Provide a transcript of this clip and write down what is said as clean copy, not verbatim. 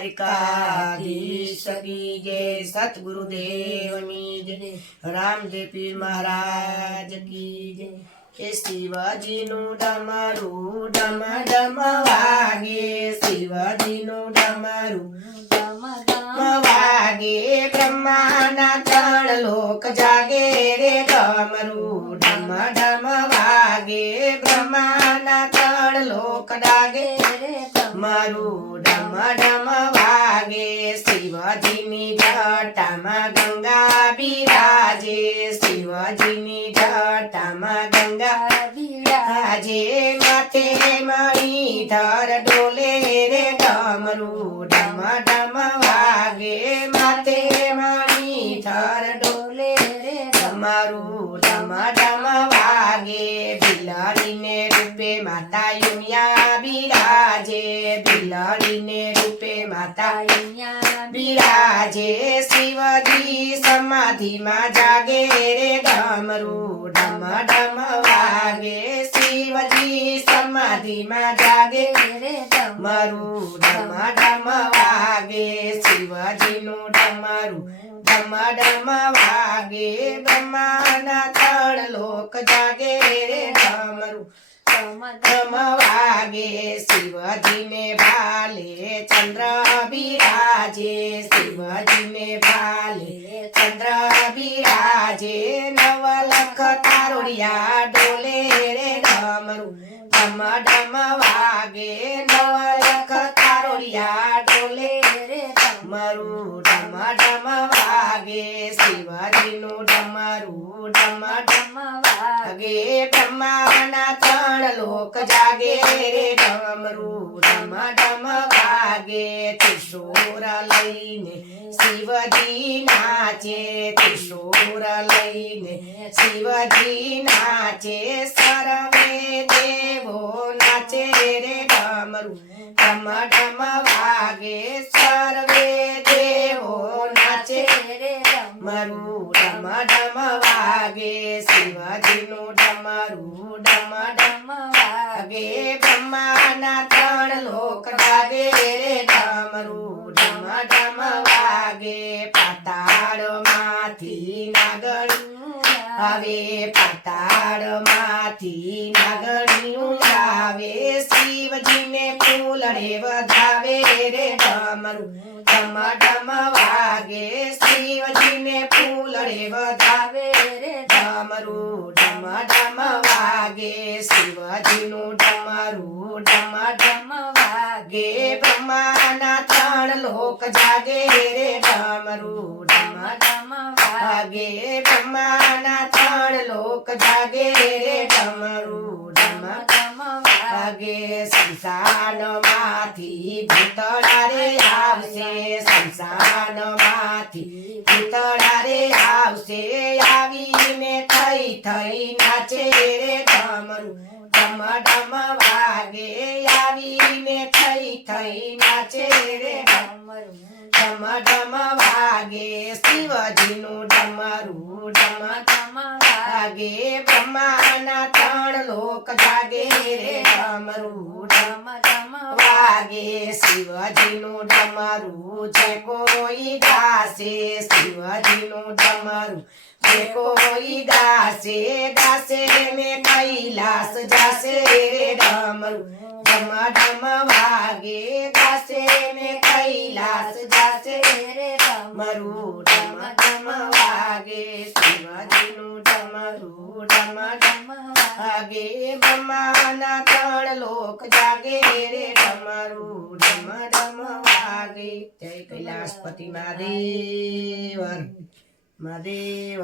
द्वारिकाधीश की जय, सतगुरुदेवनी जय, रामदेव पीर महाराज की जय। કે શિવજીનું ડમરું ડમ ડમ વાગે, શિવજીનું ડમરું ડમ ડમ વાગે, બ્રહ્માના ત્રણ લોક જાગે રે, ડમરું ડમ ડમ વાગે, બ્રહ્માના ત્રણ લોક ડાગે રે, ડમરું ડમ ડમ વાગે, શિવજીની જટામાં ગંગા બિરાજે, શિવજીની જટામાં ગંગા બિરાજે, માથે મણિધર ડોલે રે, ડમરું ડમ ડમ વાગે, માથે મણિધર ડોલે રે, ડમરું ડમ ડમ વાગે, બિલાડીને રૂપે માતા યુમિયા બિરાજે, બિલાડીને રૂપે માતા યુમિયા બિરાજે, શિવજી સમાધિમાં જાગે રે, ડમરું ડમ ડમ વાગે, શિવજી સમાધિમાં જાગે રે, ડમરું ડમ ડમ વાગે, શિવજીનું ડમરું ડમ ડમ વાગે, બ્રહ્માના ત્રણ લોક જાગે રે, ડમરું ડમ ડમ વાગે, શિવજીને ભાલે ચંદ્ર બિરાજે, શિવજીને ભાલે ચંદ્ર બિરાજે, નવલખ તારોડિયા ડોલે રે, ડમરું ડમ ડમ વાગે, નવલખ તારોડિયા ડોલે રે, ડમરું ડમ ડમ વાગે, શિવજીનું ડમરું ડમ ડમ વાગે, બ્રહ્માના ત્રણ લોક જાગે રે, ડમરું ડમ ડમ વાગે, ત્રિશૂળ લઈને શિવજી નાચે, ત્રિશૂળ લઈને શિવજી નાચે, સર્વે દેવો નાચે રે, ડમરું ડમ ડમ વાગે, સર્વે દેવો નાચે રે, ડમરું ડમ ડમ વાગે, શિવજીનું ડમરું ડમ ડમ વાગે, બ્રહ્માના ત્રણ લોક જાગે રે, ડમરું ડમ ડમ વાગે, પાતાળમાંથી નાગણિયું આવે, પાતાળમાંથી નાગણિયું આવે, શિવજીને ફૂલડે વધાવે રે, ડમરું ડમ ડમ વાગે, શિવજીને ફૂલડે વધાવે રે, ડમરું ડમ ડમ વાગે, શિવજીનું ડમરું ડમ ડમ વાગે, બ્રહ્માના ત્રણ લોક જાગે રે, ડમરું ડમ ડમ વાગે, બ્રહ્માના ત્રણ લોક જાગે રે, ડમરું ડમ ડમ વાગે, શમશાનમાંથી ભૂતળા રે આવશે, શમશાનમાંથી ભૂતળા રે આવશે, આવીને થઈ થઈ નાચે રે, ડમરું ડમ ડમ વાગે, આવીને થઈ થઈ નાચે રે, ડમરું ડમ ડમ વાગે, શિવજીનું ડમરું ડમ ડમ વાગે, બ્રહ્માના ત્રણ લોક જાગે રે, ડમરું ડમ ડમ વાગે, શિવજીનું ડમરું જે કોઈ ગાશે, શિવજીનું ડમરું જે કોઈ ગાશે, ગાશે ને કૈલાસ જાશે રે, ડમરું ડમ ડમ વાગે, ગાશે ને કૈલાસ જાશે રે, ડમરું ડમ ડમ વાગે, શિવજીનું ડમરું ડમ ડમ વાગે, બ્રહ્માના ત્રણ લોક જાગે રે, ડમરું ડમ ડમ વાગે, જય કૈલાસપતિ મહાદેવ મહાદેવ.